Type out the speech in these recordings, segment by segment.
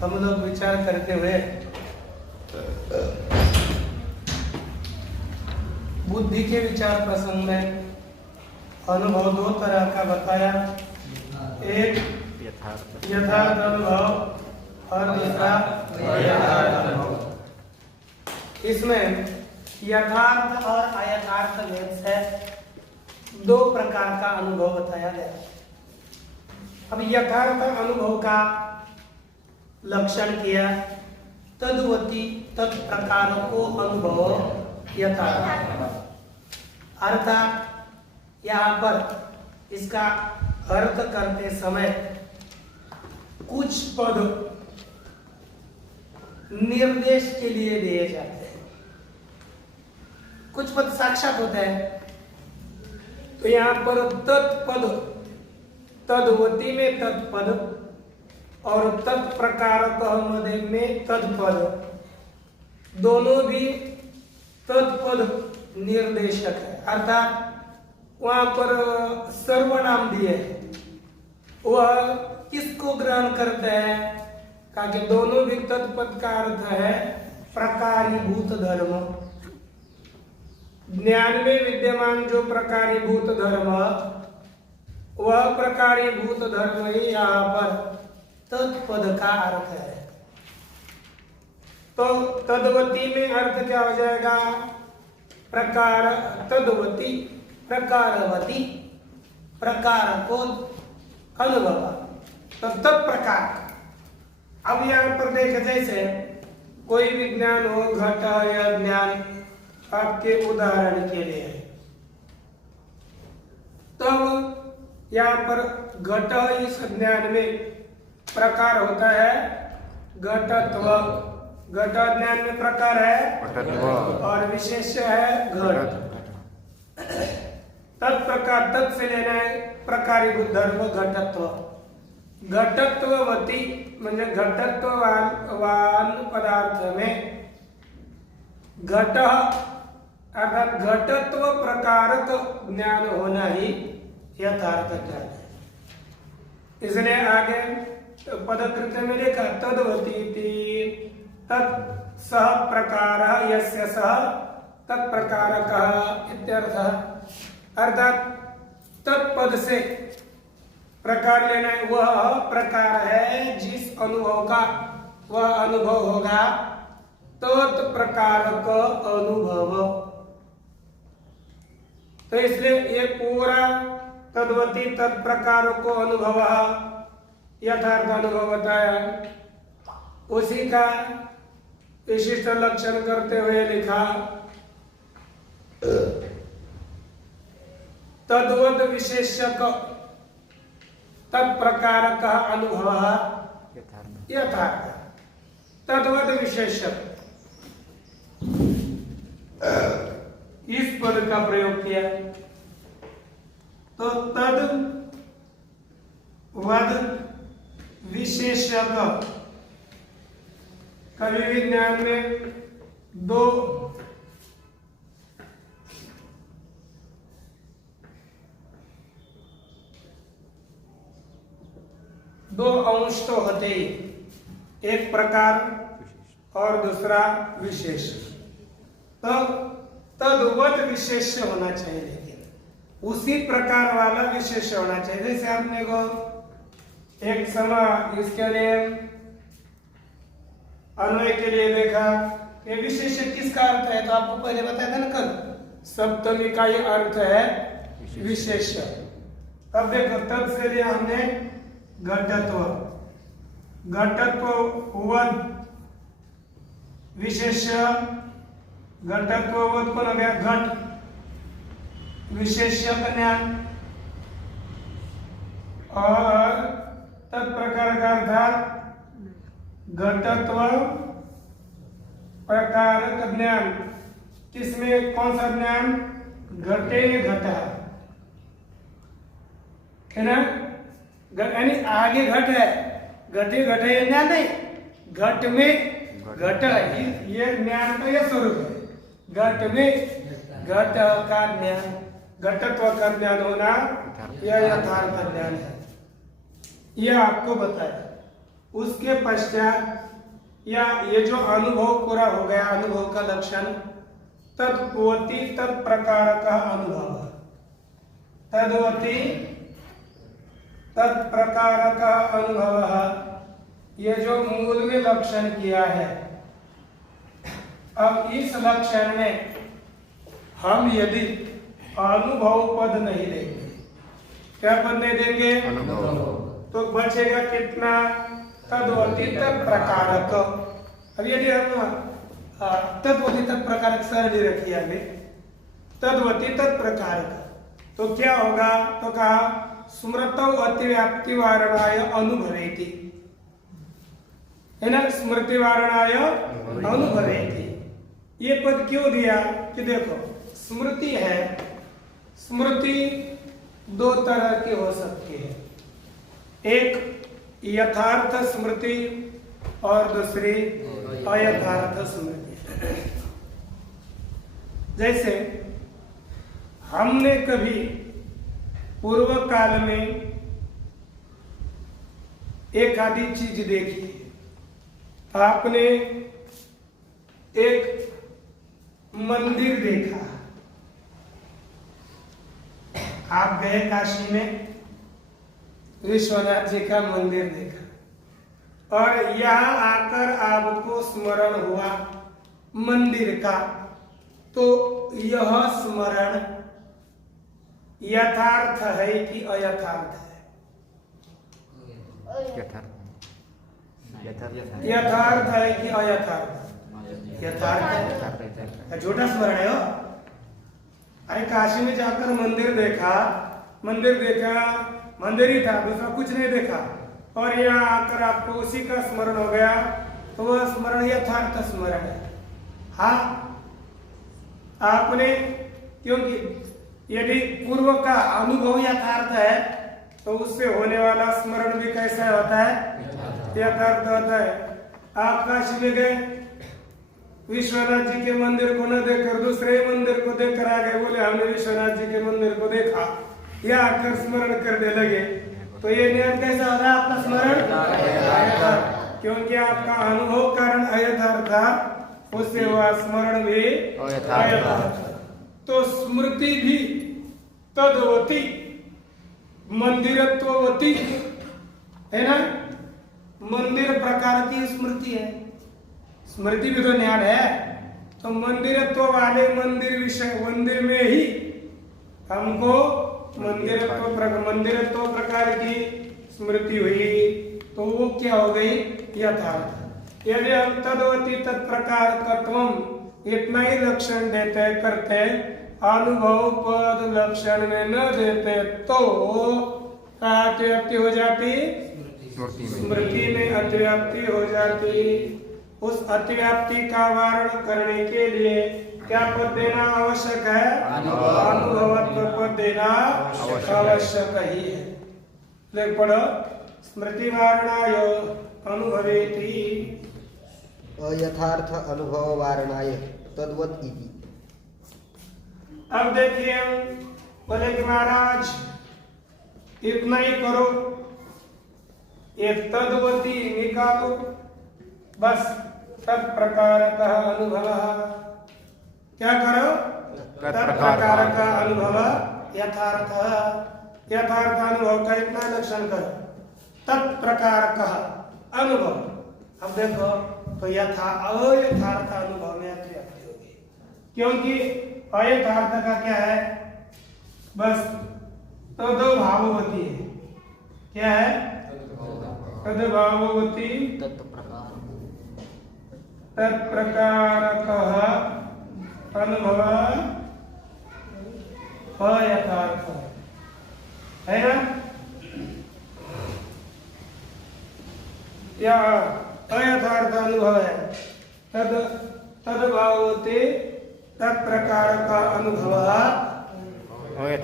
हम लोग विचार करते हुए बुद्धि के विचार प्रसंग में अनुभव दो तरह का बताया। एक यथार्थ अनुभव और दूसरा अयथार्थ अनुभव। इसमें यथार्थ और अयथार्थ भेद से दो प्रकार का अनुभव बताया गया। अब यथार्थ अनुभव का लक्षण किया, तद्वती तत्प्रकार को अनुभव यथार्थ। अर्थात यहाँ पर इसका अर्थ करते समय कुछ पद निर्देश के लिए दिए जाते हैं, कुछ पद साक्षात होते हैं। तो यहाँ पर तत्पद, तद्वती में तत्पद और तत्प्रकारक मध्ये में तत्पद, दोनों भी तत्पद निर्देशक है। अर्थात वहां पर सर्वनाम दिए, वह किसको ग्रहण करते हैं? कहा कि दोनों भी तत्पद का अर्थ है प्रकारीभूत धर्म। ज्ञान में विद्यमान जो प्रकारीभूत धर्म, वह प्रकारीभूत धर्म ही यहाँ पर तत्पद का अर्थ है। तो तद्वती में अर्थ क्या हो जाएगा? प्रकार, तद्वती प्रकारवती, प्रकार को अनुभव, तो तत्प्रकार। अब यहाँ पर देख, जैसे कोई विज्ञान हो, घट या ज्ञान, आपके उदाहरण के लिए, तब यहाँ पर घट इस ज्ञान में प्रकार होता है घटत्व। घट ज्ञान में प्रकार है और विशेष है घट। तत्प्रकार, तत् से लेना है प्रकारीभूत धर्म घटत्व। घटत्ववती म्हणजे घटत्ववान पदार्थ में घट अर्थात घटत्व प्रकारक ज्ञान होना ही यथार्थ ज्ञान है। इसलिए आगे पदकृत्य में लिखा तद्वती तत् सह प्रकार यस्य सह तत्प्रकारकः इत्यर्थः। अर्थात तत्पद से प्रकार लेना है, वह प्रकार है जिस अनुभव का वह अनुभव होगा तत्प्रकारक अनुभव। तो इसलिए ये पूरा तद्वती तत्प्रकार को अनुभव यथार्थ अनुभव बताया। उसी का विशिष्ट लक्षण करते हुए लिखा तद्वत विशेषक तत्प्रकार का अनुभव यथार्थ। तद्वत विशेषक इस पद का प्रयोग किया, तो तद वद विशेषक। कवि विज्ञान में दो अंश तो होते ही, एक प्रकार और दूसरा विशेष। तो तद्वत विशेष होना चाहिए, लेकिन उसी प्रकार वाला विशेष होना चाहिए। जैसे आपने को एक समय इसके लिए अन्वय के लिए देखा, ये विशेष किसका अर्थ है? तो आपको पहले बताया था ना कल, सप्तमी का ये अर्थ है विशेष। अब देखो, तब से लिया हमने घटत्व, घटत्व वद विशेष, घटत्व वद कौन हो गया? घट विशेष ज्ञान, और तत्प्रकार का अर्थात घटत्व प्रकारक ज्ञान। किसमें कौन सा ज्ञान? घटे घटा है ना, यानी आगे घट है, घटे घटे ज्ञान नहीं, घट में घट, ये ज्ञान का यह स्वरूप है। घट में घट का ज्ञान, घटत्व का ज्ञान होना यह यथार्थ ज्ञान है, यह आपको बताया। उसके पश्चात या ये जो अनुभव पूरा हो गया, अनुभव का लक्षण तद्वती तत्प्रकार का अनुभव, तद्वती तत्प्रकार का अनुभव, ये जो मूल में लक्षण किया है। अब इस लक्षण में हम यदि अनुभव पद नहीं देंगे, क्या पद नहीं देंगे? तो बचेगा कितना? तद्वती तत्प्रकारक। अब यदि हम तद्वती तत्प्रकारक सरली रखिए आगे, तद्वती तत्प्रकारक, तो क्या होगा? तो कहा स्मृतौ अतिव्याप्ति वारणाय अनुभवेति, है ना? स्मृति वारणाय अनुभवेति। ये पद क्यों दिया? कि देखो स्मृति है, स्मृति दो तरह की हो सकती है, एक यथार्थ स्मृति और दूसरी अयथार्थ स्मृति। जैसे हमने कभी पूर्व काल में एक आदि चीज देखी, आपने एक मंदिर देखा, आप गए काशी में, विश्वनाथ जी का मंदिर देखा और यहाँ आकर आपको स्मरण हुआ मंदिर का, तो यह स्मरण यथार्थ है कि अयथार्थ है? यथार्थ है कि अयथार्थ? यथार्थ है। झूठा स्मरण है हो। अरे काशी में जाकर मंदिर देखा, मंदिर ही था, दूसरा कुछ नहीं देखा, और यहाँ आकर आपको उसी का स्मरण हो गया, तो वह स्मरण यथार्थ स्मरण है। हाँ, आपने, क्योंकि यदि पूर्व का अनुभव यथार्थ है तो उससे होने वाला स्मरण भी कैसा होता है? यथार्थ होता है। आप काशी में गए, विश्वनाथ जी के मंदिर को न देखकर दूसरे मंदिर को देखकर आ गए, बोले हमने विश्वनाथ जी के मंदिर को देखा, या आकर स्मरण करने लगे, तो ये नियम कैसा होता है? आपका स्मरण, क्योंकि आपका अनुभव कारण अयथार्थ था, उससे हुआ स्मरण भी अयथार्थ। तो स्मृति भी तद्वती मंदिरत्ववती है ना? मंदिर प्रकार की स्मृति है, स्मृति भी तो ज्ञान है। तो मंदिरत्व वाले मंदिर में ही हमको मंदिरत्व प्रकार की स्मृति हुई, तो वो क्या हो गई? यथार्थ। यदि हम तद्वती तत्प्रकार तत्वम इतना ही लक्षण देते करते, अनुभव पद लक्षण में न देते, तो कहाँ अतिव्याप्ति हो जाती? स्मृति में अतिव्याप्ति हो जाती। उस अतिव्याप्ति का वारण करने के लिए क्या पद देना आवश्यक है? अनुभवत्व पद देना आवश्यक ही है। लेख पढ़ो, स्मृति वारणाय अनुभवेति, अयथार्थ अनुभव वारणाय तद्वत इति। अब देखिए, बोले कि महाराज इतना ही करो, एक तद्वती निकालो, बस तत्प्रकार का अनुभव। क्या करो? तत्प्रकार का अनुभव यथार्थ, यथार्थ अनुभव का इतना लक्षण करो, तत्प्रकार का अनुभव। अब देखो, तो अयथार्थ अनुभव में अतिव्याप्ति होगी, क्योंकि अयथार्थ का क्या है? बस तद्भाववती है। क्या है? तद्भाववती तत्प्रकारकः अनुभव अयथार्थ है ना? या अयथार्थ अनुभव है। तद्भाववती तत्प्रकार का अनुभव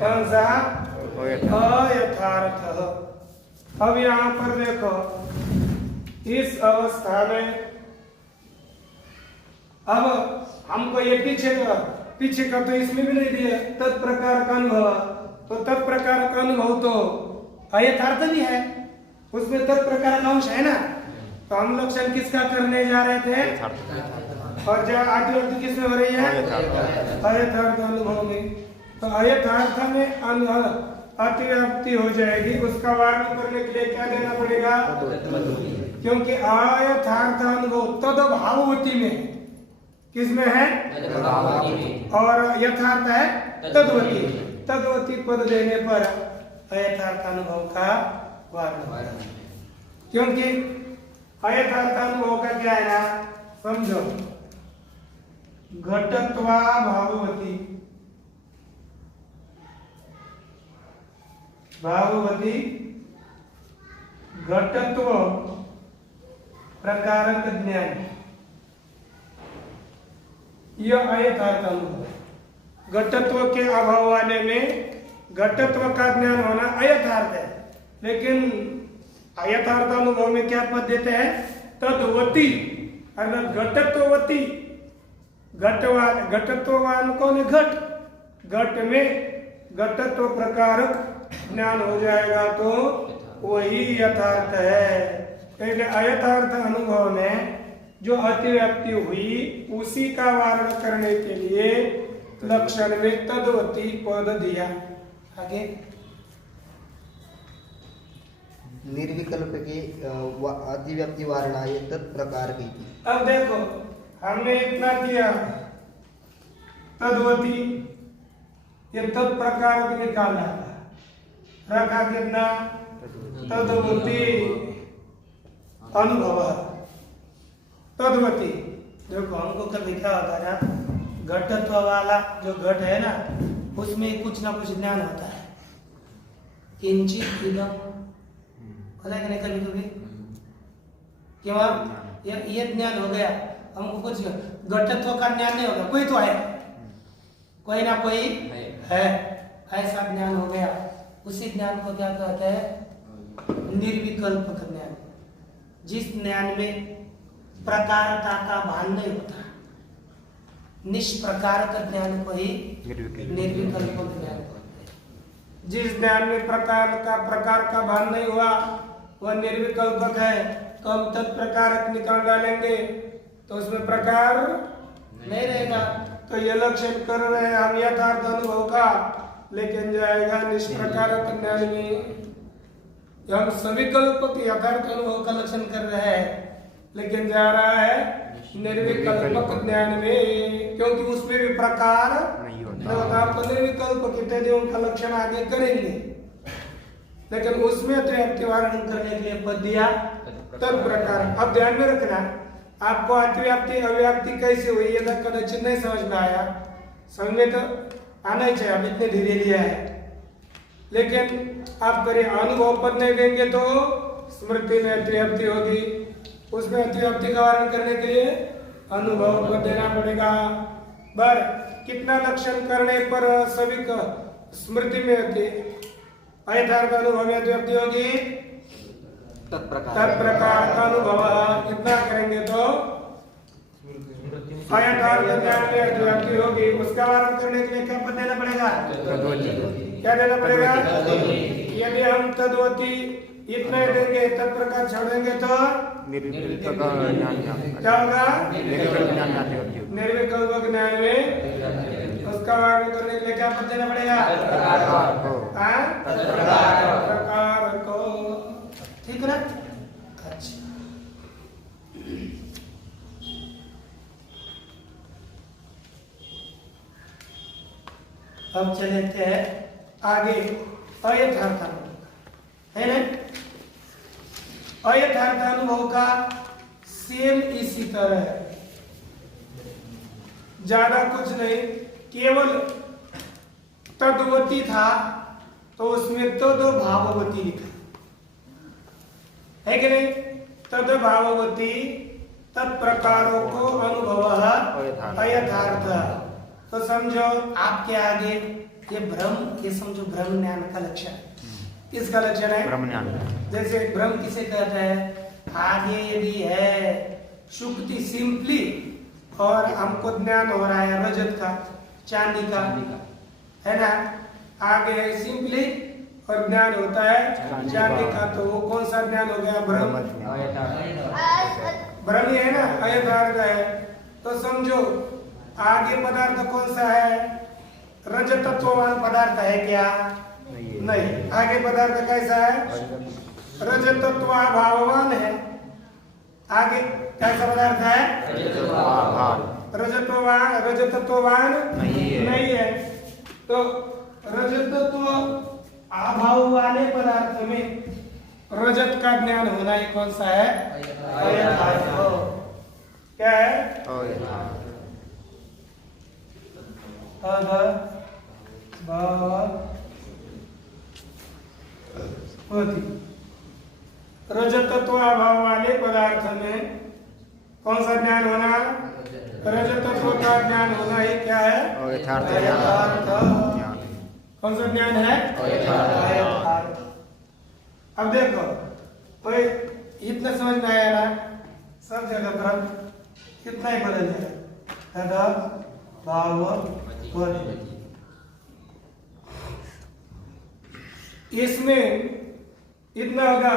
कौन सा? अयथार्थ। अब यहाँ पर देखो, इस अवस्था में अब हमको ये पीछे का तो इसमें भी नहीं दिया तत्प्रकार का अनुभव, तो तत्प्रकार का अनुभव तो अयथार्थ भी है, उसमें तत्प्रकार का अंश है ना, तो हम लक्षण किसका करने जा रहे थे? और जो अतिव्याप्ति किसमें हो रही है? अयथार्थ अनुभव में। तो अयथार्थ में अतिव्याप्ति हो जाएगी, उसका वर्णन करने के लिए क्या देना पड़ेगा? क्योंकि अयथार्थ अनुभव तद्भाववती में, किसमें है? और यथार्थ है तद्वती। तद्वती पद देने पर अयथार्थ अनुभव का वर्णन। क्योंकि अयथार्थ अनुभव का क्या है ना, समझो, घटत्वा भाववती, भाववती घटत्व प्रकारक ज्ञान, यह अयथार्थ अनुभव। घटत्व के अभाव वाले में घटत्व का ज्ञान होना अयथार्थ है, लेकिन अयथार्थ अनुभव में क्या पद देते हैं? तद्वती, अर्थात घटत्ववती। घटत्ववान कौन है? घट। घट में घटत्व प्रकारक ज्ञान हो जाएगा तो वही यथार्थ है। इसलिए अयथार्थ अनुभव में जो अतिव्याप्ति हुई उसी का वारण करने के लिए लक्षण में तद्वती पद दिया। आगे निर्विकल्प के अतिव्याप्ति वारणाय तत्प्रकार की। अब देखो, हमने इतना किया, तद्वती, ये तत्प्रकार निकाला, रखा कितना? तद्वती अनुभव। तद्वती देखो, हमको कभी क्या होता है ना, घटत्व वाला जो घट है ना, उसमें कुछ ना कुछ ज्ञान होता है, किंचित इदम, पता है कि नहीं? कभी कभी क्यों ये ज्ञान हो गया, हमको कुछ घटत्व का ज्ञान नहीं होगा, कोई तो है, कोई ना कोई है, ऐसा ज्ञान हो गया। उसी ज्ञान को क्या कहते हैं? निर्विकल्प ज्ञान। जिस ज्ञान में प्रकारता का भान नहीं होता, निष्प्रकार का ज्ञान को ही निर्विकल्प ज्ञान कहते हैं। जिस ज्ञान में प्रकार का भान नहीं हुआ वह निर्विकल्पक है। तो हम तत्प्रकारक निकाल डालेंगे तो उसमें प्रकार नहीं रहेगा। तो ये लक्षण कर रहे हैं हम यथार्थ अनुभव का, लेकिन जाएगा निष्प्रकारक ज्ञान में। हम सविकल्प यथार्थ अनुभव का लक्षण कर रहे हैं, लेकिन जा रहा है निर्विकल्पक ज्ञान में, क्योंकि उसमें भी प्रकार नहीं होता। आपको निर्विकल्प कितने उनका लक्षण आगे करेंगे, लेकिन उसमें अतिव्याप्ति वारण करने के लिए पद दिया तब प्रकार। अब ध्यान में रखना, आपको अतिव्याप्ति अव्याप्ति कैसे हुई ये तक कदाचित नहीं समझ में आया। समझ में तो आना ही चाहिए, अब इतने धीरे लिया है, लेकिन आप करिए अनुभव पद नहीं देंगे तो स्मृति में अतिव्याप्ति होगी। उसमें अतिव्याप्ति का वारण करने के लिए अनुभव पद देना पड़ेगा। बर कितना लक्षण करने पर सभी स्मृति में होती, अयथार्थ अनुभव में अतिव्याप्ति होगी, तत्प्रकार का अनुभव। कितना करेंगे तो अयथार्थ ज्ञान में अतिव्याप्ति होगी। उसका वारण करने के लिए क्या पद देना पड़ेगा? क्या देना पड़ेगा? यदि हम तद्वती इतना देंगे, तत्प्रकार छोड़ेंगे तो क्या होगा? निर्विकल्प ज्ञान में उसका वारण करने के लिए क्या पद देना पड़ेगा? प्रकार को। ठीक है ना? अच्छा, अब चलते हैं आगे। अयथार्थ अनुभव है ना? अयथार्थ अनुभव का सेम इसी तरह है, ज्यादा कुछ नहीं, केवल तद्वती था तो उसमें तद भाववती लिखा है कि नहीं? तद भाववती तत्प्रकारों को अनुभव अयथार्थ। तो समझो आपके आगे ये भ्रम, ये समझो भ्रम ज्ञान का लक्षण है। किसका लक्षण है? ब्रह्म ज्ञान। जैसे भ्रम किसे कहते हैं? आगे यदि है शुक्ति सिंपली और हमको ज्ञान हो रहा है रजत का, चांदी का, है ना, आगे सिंपली और ज्ञान होता है चांदी का, तो वो कौन सा ज्ञान हो गया? भ्रम। भ्रमी है ना, अयथार्थ है, तो समझो आगे पदार्थ कौन सा है? रजतत्ववान पदार्थ है क्या? नहीं। आगे पदार्थ कैसा है? रजतत्वाभाववान है। आगे कैसा पदार्थ है? रजतत्ववान नहीं है। तो रजतत्व अभाव वाले पदार्थ में रजत का ज्ञान होना ही कौन सा है? अयथार्थ। क्या है? रजतत्व अभाव वाले पदार्थ में कौन सा ज्ञान होना? रजतत्व का ज्ञान होना ही क्या है? अयथार्थ। कौन सा ज्ञान है? अयथार्थ। अब देखो, कोई इतना समझ में आया ना, सब जगह पर इतना ही बदल जाएगा। इसमें इतना होगा,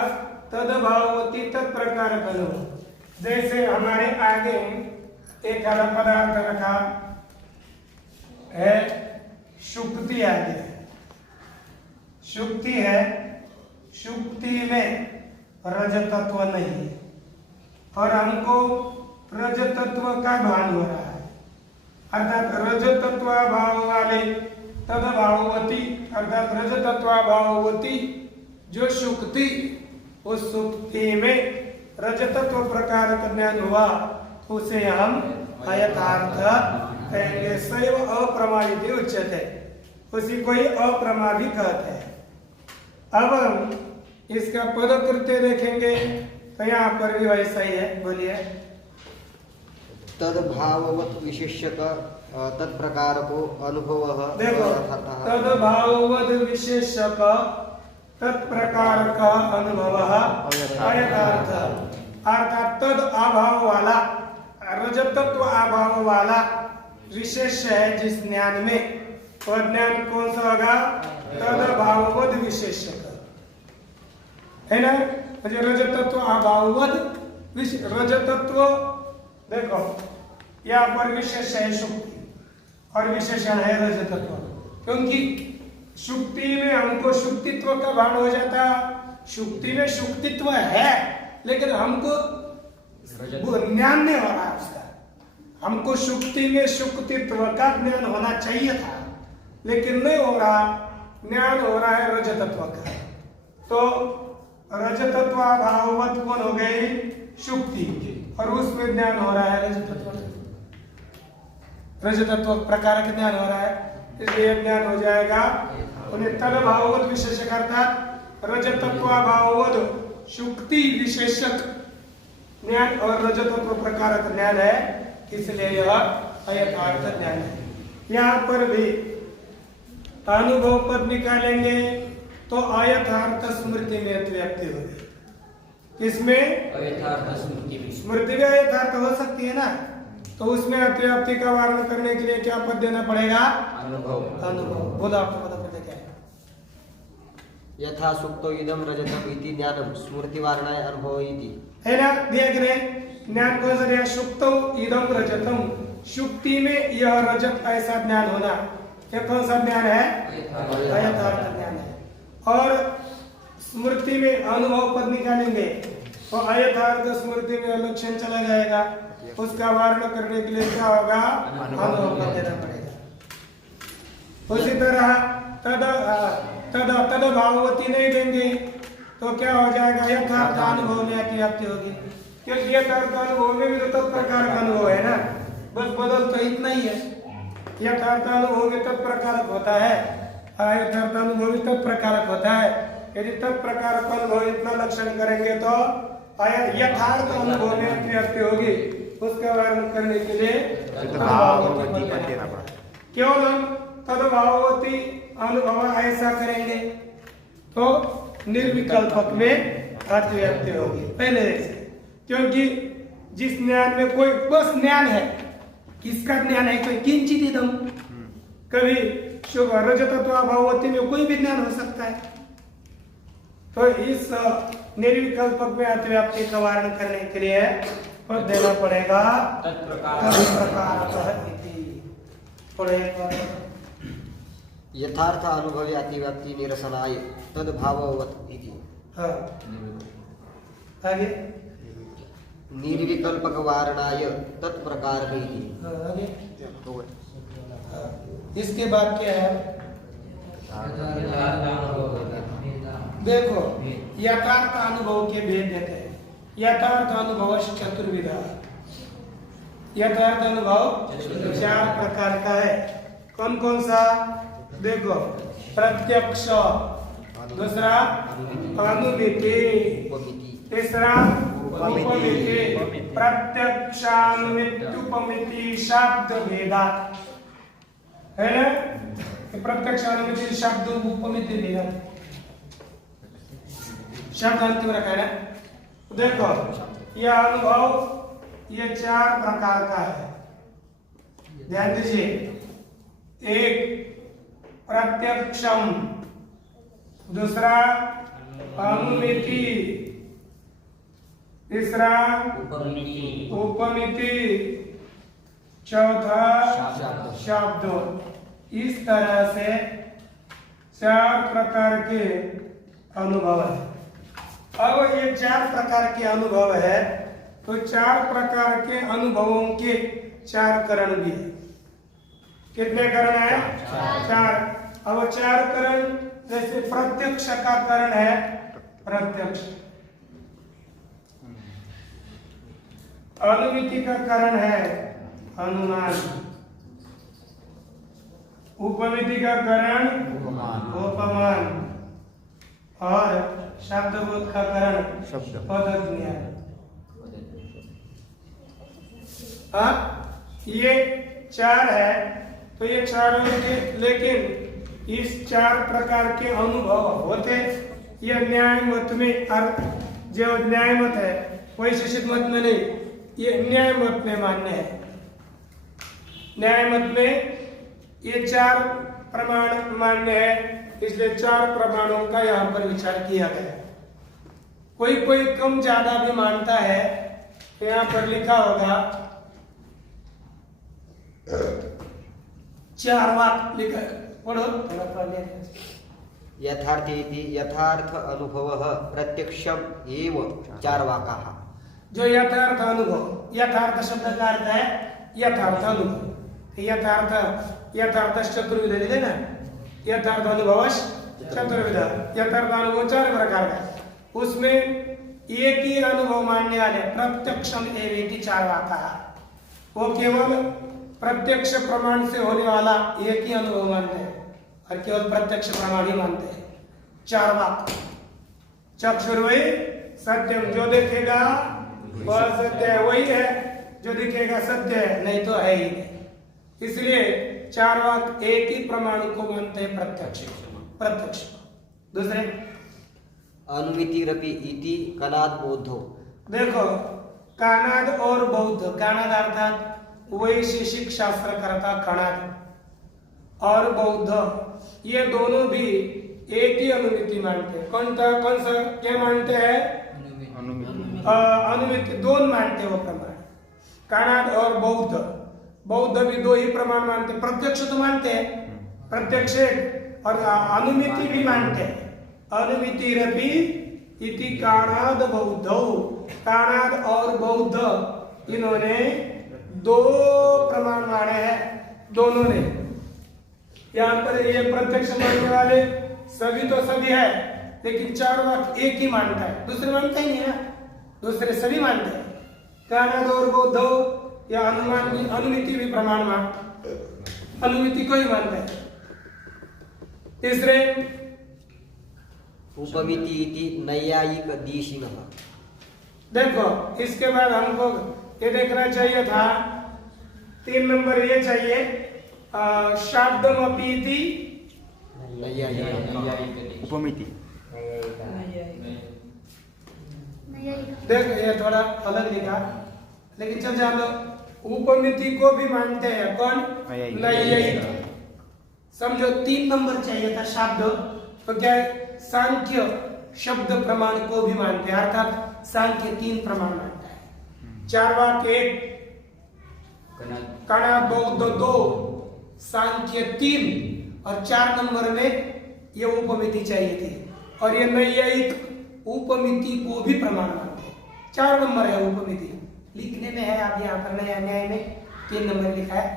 तदभावती तत्प्रकार बनो। जैसे हमारे आगे एक अलग पदार्थ रखा है, शुक्ति आगे है, शुक्ति है, शुक्ति में रजतत्व नहीं है और हमको रजतत्व का भान हो रहा है, अर्थात रजतत्व भाव वाले तदभावती, अर्थात रजतत्व भाववती जो शुक्ति, उस शुक्ति में रजतत्व प्रकार का ज्ञान हुआ, उसे हम अयथार्थ कहेंगे। सैव अप्रमादित उच्यते, उसी को ही अप्रमा भी कहते हैं। अब हम इसका पदकृत्य देखेंगे तो यहाँ पर भी वैसा ही है। बोलिए। तद्भाववत् विशेष्यक तत्प्रकार को अनुभव। देखो, तद्भाववत् विशेष्यक तत्प्रकार का अनुभव अयथार्थ, अर्थात तद अभाव वाला, रजतत्व अभाव वाला विशेष है जिस ज्ञान में, वह ज्ञान कौन सा होगा? तद्भाववत् विशेष्यक है ना। मुझे रजतत्व अभाववत् रजतत्व, देखो यहाँ पर विशेष है शुक्ति और विशेषण है रजतत्व, क्योंकि शुक्ति में हमको शुक्तित्व का भान हो जाता। शुक्ति में शुक्तित्व है लेकिन हमको ज्ञान नहीं हो रहा उसका। हमको शुक्ति में शुक्तित्व का ज्ञान होना चाहिए था लेकिन नहीं हो रहा, ज्ञान हो रहा है रजतत्व का। तो रजतत्व भाववत कौन हो गई? शुक्ति, और उसमें ज्ञान हो रहा है रजतत्व, रजतत्व प्रकार का ज्ञान हो रहा है, इसलिए ज्ञान हो जाएगा उन्हें तद भाववत विशेषक, अर्थात रजतत्व भाववत शुक्ति विशेषक ज्ञान और रजतत्व प्रकार का ज्ञान है, इसलिए यह अयथार्थ ज्ञान है। यहाँ पर भी अनुभव पद निकालेंगे तो अयथार्थ स्मृति में अतिव्याप्ति होगी। इसमें अयथार्थ स्मृति भी अयथार्थ हो सकती है ना, तो उसमें अतिव्याप्ति का वारण करने के लिए क्या पद देना पड़ेगा? अनुभव। अनुभव। बोलो आपको पता पड़ता क्या है? यथा सुक्तो इदम रजतम इति ज्ञानम स्मृति वारणाय अनुभव इति, है ना। दिया कि नहीं? ज्ञान कौन सा दिया? सुक्तो इदम रजतम, शुक्ति में यह रजत ऐसा ज्ञान होना, यह कौन सा ज्ञान है? अयथार्थ ज्ञान है। और स्मृति में अनुभव पद निकालेंगे तो अयथार्थ स्मृति में लक्षण चला जाएगा, उसका वारण करने के लिए क्या होगा? अनुभव पद देना पड़ेगा। उसी तरह तद भाववती नहीं देंगे तो क्या हो जाएगा? यथार्थ अनुभव में अतिव्याप्ति होगी, क्योंकि यथार्थ अनुभव में भी तो तत्प्रकार का अनुभव है ना, बस बदल तो इतना ही है। यथार्थ अनुभव में तत्प्रकारक होता है, यथार्थ अनुभव भी तत्प्रकारक होता है। यदि तत्प्रकारक अनुभव इतना लक्षण करेंगे तो यथार्थ अनुभव में अतिव्याप्ति होगी, उसका वर्णन करने के लिए केवल हम तद्भाववती अनुभव ऐसा करेंगे तो निर्विकल्पक में अतिव्याप्ति होगी पहले से, क्योंकि जिस ज्ञान में कोई बस ज्ञान है, किसका ज्ञान है? कोई किंचित इदम, कभी रजतत्व भाववती में कोई भी ज्ञान हो सकता है। तो इस निर्विकल्पक में अतिव्याप्ति का वारण करने के लिए पद देना पड़ेगा तत्प्रकारतः इति। थोड़े यथार्थ अनुभवे अतिव्याप्ति निरसनाय तद्भाववत् इति। हाँ आगे निर्विकल्पक वारणाय तत्प्रकार इति। हाँ, आगे हाँ, इसके बाद क्या है देखो यथार्थ अनुभव के भेद देते हैं। यथार्थ अनुभव चतुर्विधा। यथार्थ अनुभव 4 प्रकार का है। कौन कौन सा देखो प्रत्यक्ष, दूसरा अनुभूति, तीसरा उपमिति, प्रत्यक्षानुमित्युपमिति शब्द भेदा है ना। प्रत्यक्षानुमिति शब्द उपमिति भेदा शब्द अंतिम रखा है ना। देखो यह अनुभव ये 4 प्रकार का है, ध्यान दीजिए। एक प्रत्यक्षम, दूसरा अनुमिति, तीसरा उपमिति, चौथा शब्द। इस तरह से 4 प्रकार के अनुभव है। अब ये 4 प्रकार के अनुभव है तो 4 प्रकार के अनुभवों के 4 करण भी है। कितने करण है? 4। अब 4 करण जैसे प्रत्यक्ष का करण है प्रत्यक्ष, अनुमिति का करण है अनुमान, उपमिति का करण उपमान और शब्दबोध का करण पदज्ञान। ये 4 है तो ये 4 के, लेकिन इस 4 प्रकार के अनुभव होते ये न्याय मत में, जो न्याय मत है वैशेषिक मत में नहीं, ये न्याय मत में मान्य है। न्याय मत में ये 4 प्रमाण मान्य है, इसलिए 4 प्रमाणों का यहाँ पर विचार किया गया। कोई कोई कम ज्यादा भी मानता है तो यहाँ पर लिखा होगा 4 वाक लिखा, पढ़ो थोड़ा पढ़ लिया। यथार्थ अनुभवः प्रत्यक्षम एव 4 वाकाः। जो यथार्थ अनुभव, यथार्थ शब्द का अर्थ है यथार्थ अनुभव। यथार्थ चतुर्विध लिखे ना, यथार्थ अनुभव चतुर्विधा। यथार्थ अनुभव 4 प्रकार का, उसमें एक ही अनुभव मानने वाले प्रत्यक्षम एवेति 4 वाका। वो केवल प्रत्यक्ष प्रमाण से होने वाला एक ही अनुभव मानते हैं और केवल प्रत्यक्ष प्रमाण ही मानते हैं। 4 वाक। चक्षुर्वै सत्यम, जो देखेगा वह सत्य है, वही है। जो दिखेगा सत्य है, नहीं तो है ही नहीं। इसलिए 4 वाक एक ही प्रमाण को मानते हैं प्रत्यक्ष। दूसरे अनुमितिरपि इति कनाद बोधो। देखो कानाद और बौद्ध, कानाद अर्थात वैशेषिक शास्त्रकर्ता कणाद और बौद्ध, ये दोनों भी एक ही अनुमिति मानते हैं। कौन सा क्या मानते हैं? अनुमिति 2 मानते वो प्रमाण, कणाद और बौद्ध भी 2 ही प्रमाण मानते। प्रत्यक्ष तो मानते हैं, प्रत्यक्ष और अनुमिति भी मानते हैं। अनुमिति रपि इति काणाद बौद्धौ, काणाद और बौद्ध इन्होंने 2 प्रमाण माने हैं, दोनों ने। यहाँ पर ये प्रत्यक्ष मानने वाले सभी तो सभी है, लेकिन 4 वाक एक ही मानता है, दूसरे मानता ही नहीं ना। दूसरे सभी मानते हैं, काणाद और बौद्ध या अनुमिति भी प्रमाण अनुमिति को ही मानते हैं। तीसरे उपमिति इति नैयायिक देशिनः। देखो इसके बाद हमको ये देखना चाहिए था, 3 नंबर ये चाहिए, शब्दमपि इति उपमिति। देख ये थोड़ा अलग लिखा, लेकिन चल जान लो। उपमिति को भी मानते हैं कौन? नैयायिक। समझो 3 नंबर चाहिए था शब्द, तो क्या है? सांख्य शब्द प्रमाण को भी मानते हैं, अर्थात सांख्य 3 प्रमाण मानता है। चार्वाक 1, कणा बौद्ध 2, सांख्य 3 और 4 नंबर में ये उपमिति चाहिए थी। और ये नैयायिक उपमिति को भी प्रमाण मानते हैं। 4 नंबर है उपमिति, लिखने में है, आप यहाँ पर नया न्याय में 3 नंबर लिखा है।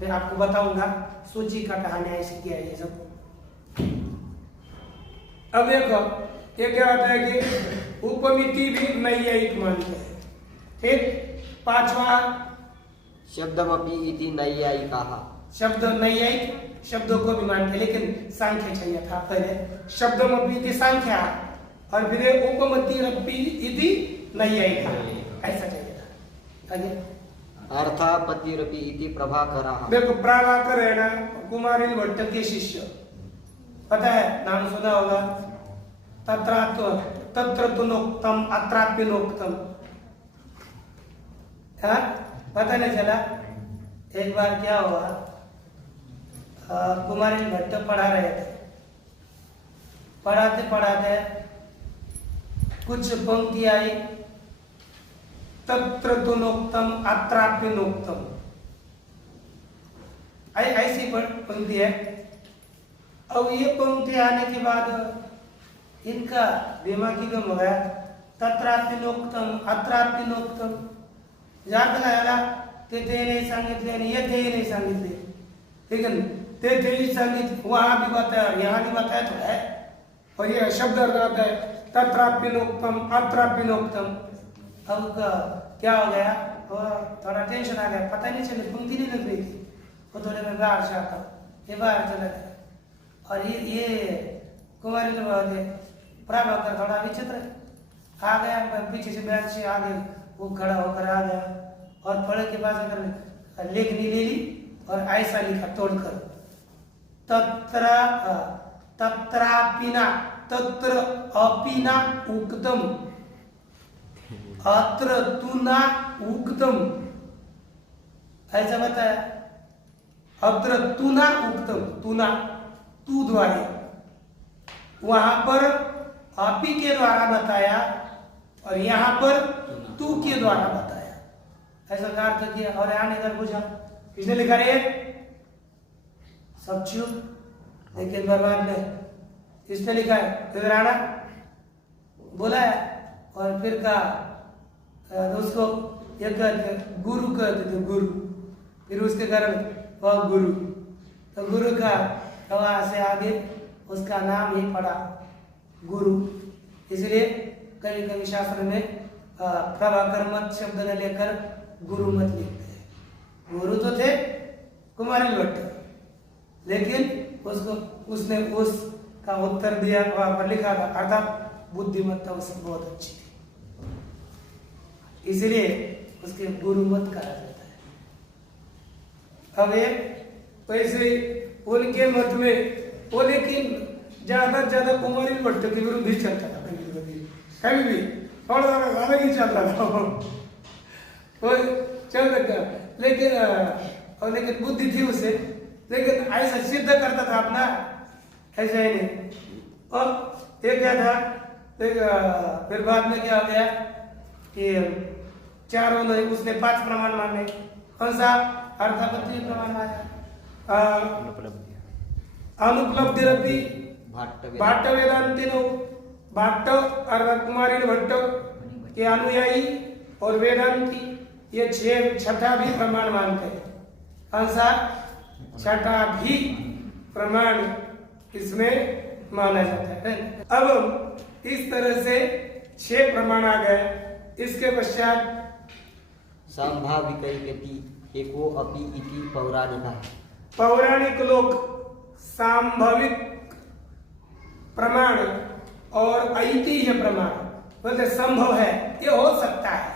मैं आपको बताऊंगा सूची का कहा न्याय से किया है ये सब। अब देखो ये क्या होता है कि उपमिति भी नैयायिक मानते हैं। ठीक, 5वां शब्दमपि इति नैयायिकाः। शब्द नैयायिक शब्दों को भी मानते, लेकिन सांख्य चाहिए था पहले। शब्दमपि इति सांख्या और फिर उपमितिरपि इति नैयायिका, ऐसा चाहिए था। आगे अर्थापत्तिरपि इति प्रभाकरः। देखो प्रभाकर है ना, कुमारिल भट्ट के शिष्य, पता है, नाम सुना होगा। तत्र तु नोक्तम अत्रापि नोक्तम, पता नहीं चला। एक बार क्या हुआ, कुमारिल भट्ट पढ़ा रहे थे, पढ़ाते पढ़ाते कुछ पंक्ति आई, तत्र तु नोक्तम अत्रापि नोक्तम, ऐसी पंक्ति है। अब ये पंक्ति आने के बाद इनका दिमाग की गम हो गया, तत्रापि नोक्तम अत्रापि नोक्तम, जात गायला ते नहीं सांगितले आणि येथे नहीं सांगितले, ठीक है, ते ही सांगितले, वहां भी बताया यहाँ भी बताया तो है। और ये शब्द अर्थ है तत्रापि नोक्तम अत्रापि नोक्तम। अब क्या हो गया, थोड़ा टेंशन आ गया, पता नहीं चले, पंक्ति नहीं लग रही थी, वो थोड़े में बाहर से आता, ये बाहर चला गया। और ये कुमारी प्रभाकर थोड़ा विचित्र आ गया, पीछे से बैठ से आगे वो खड़ा होकर आ गया और फड़े के पास अगर लेखनी ले ली और ऐसा लिखा तोड़कर, तत्रापिना तत्र अपिना उक्तम अत्र तुना उक्तम, ऐसा बताया। अत्र तुना उक्तम, तुना तू द्वारा, वहां पर आपी के द्वारा बताया और यहाँ पर तू के द्वारा बताया, ऐसा का अर्थ किया। और यहाँ इधर पूछा किसने लिखा रे, सब चुप, लेकिन बर्बाद में इसने लिखा है, इधर आना बोला है। और फिर कहा उसको ये कहते गुरु कहते थे, गुरु, फिर उसके कारण वह गुरु, तो गुरु का वहां से आगे उसका नाम ही पड़ा गुरु। इसलिए कभी कभी शास्त्र में प्रभाकर मत शब्द न लेकर गुरु मत लिखते हैं। गुरु तो थे कुमारिल भट्ट, लेकिन उसको उसने उसका उत्तर दिया, वहां पर लिखा था, अर्थात बुद्धिमत्ता उसकी बहुत अच्छी थी, इसलिए उसके गुरु मत कहा जाता है। अब ये वैसे उनके मत में वो, लेकिन ज्यादा से ज्यादा कुमारिल भट्ट के विरुद्ध ही चलता था, कभी भी थोड़ा ज्यादा ही चल रहा था वो चल रहा, लेकिन बुद्धि थी उसे, लेकिन ऐसा सिद्ध करता था अपना, ऐसा ही नहीं। और ये क्या था, फिर बाद में क्या हो गया कि चारों ने उसने 5 प्रमाण माने। कौन सा? अर्थापत्ति प्रमाण माना, अनुपलब्धिरपि भाट्ट वेदांतिनो, भाट्ट और कुमारिल भट्ट के अनुयायी और वेदांती, ये 6 भी प्रमाण मानते हैं। कौन सा? 6 भी प्रमाण इसमें माना जाता है। अब इस तरह से 6 प्रमाण आ गए। इसके पश्चात सांभाविकैकति एको अपि इति पौराणिका, पौराणिक लोग सांभाविक प्रमाण और ऐतिह्य प्रमाण बोलते, संभव है, ये हो सकता है,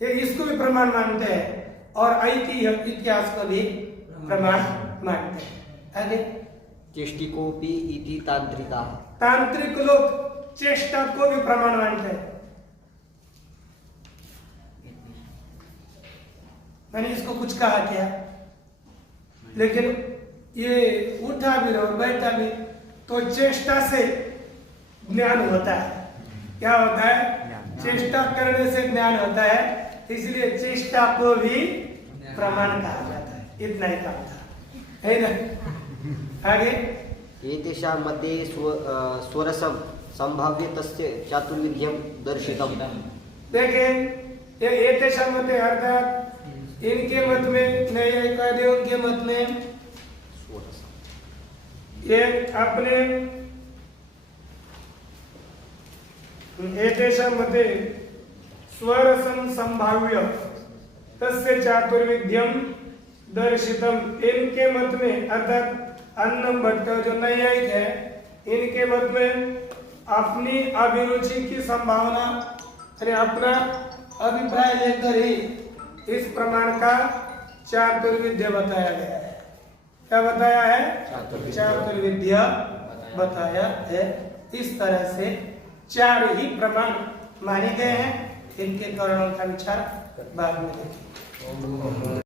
ये इसको भी प्रमाण मानते हैं, और ऐतिह्य इतिहास को भी प्रमाण मानते हैं। आगे चेष्टिकोपि इति तांत्रिका, तांत्रिक लोग चेष्टा को भी प्रमाण मानते हैं। मैंने इसको कुछ कहा क्या, लेकिन ये उठा भी और बैठा भी तो चेष्टा से ज्ञान होता है। क्या होता है? चेष्टा करने से ज्ञान होता है, इसलिए चेष्टा को भी प्रमाण कहा जाता है। इतना ही काम था, है ना। आगे एतेषां मध्ये स्वरसं संभाव्यतस्य चातुर्विध्यं दर्शितम्। देखें, ये एतेषां मते अर्थात इनके मत में, न्यायिकादियों के मत में ये अपने एतेषां मते स्वरसं संभाव्य तस्य चातुर्विध्यं दर्शितम। इनके मत में अर्थात अन्नम भट्ट जो न्यायिक है, इनके मत में अपनी अभिरुचि की संभावना यानी अपना अभिप्राय लेकर ही इस प्रमाण का चातुर्विध्य बताया गया है। क्या बताया है? चातुर्विध्य बताया है। इस तरह से 4 ही प्रमाण माने गए हैं। इनके कारणों का विचार बाद में देखेंगे।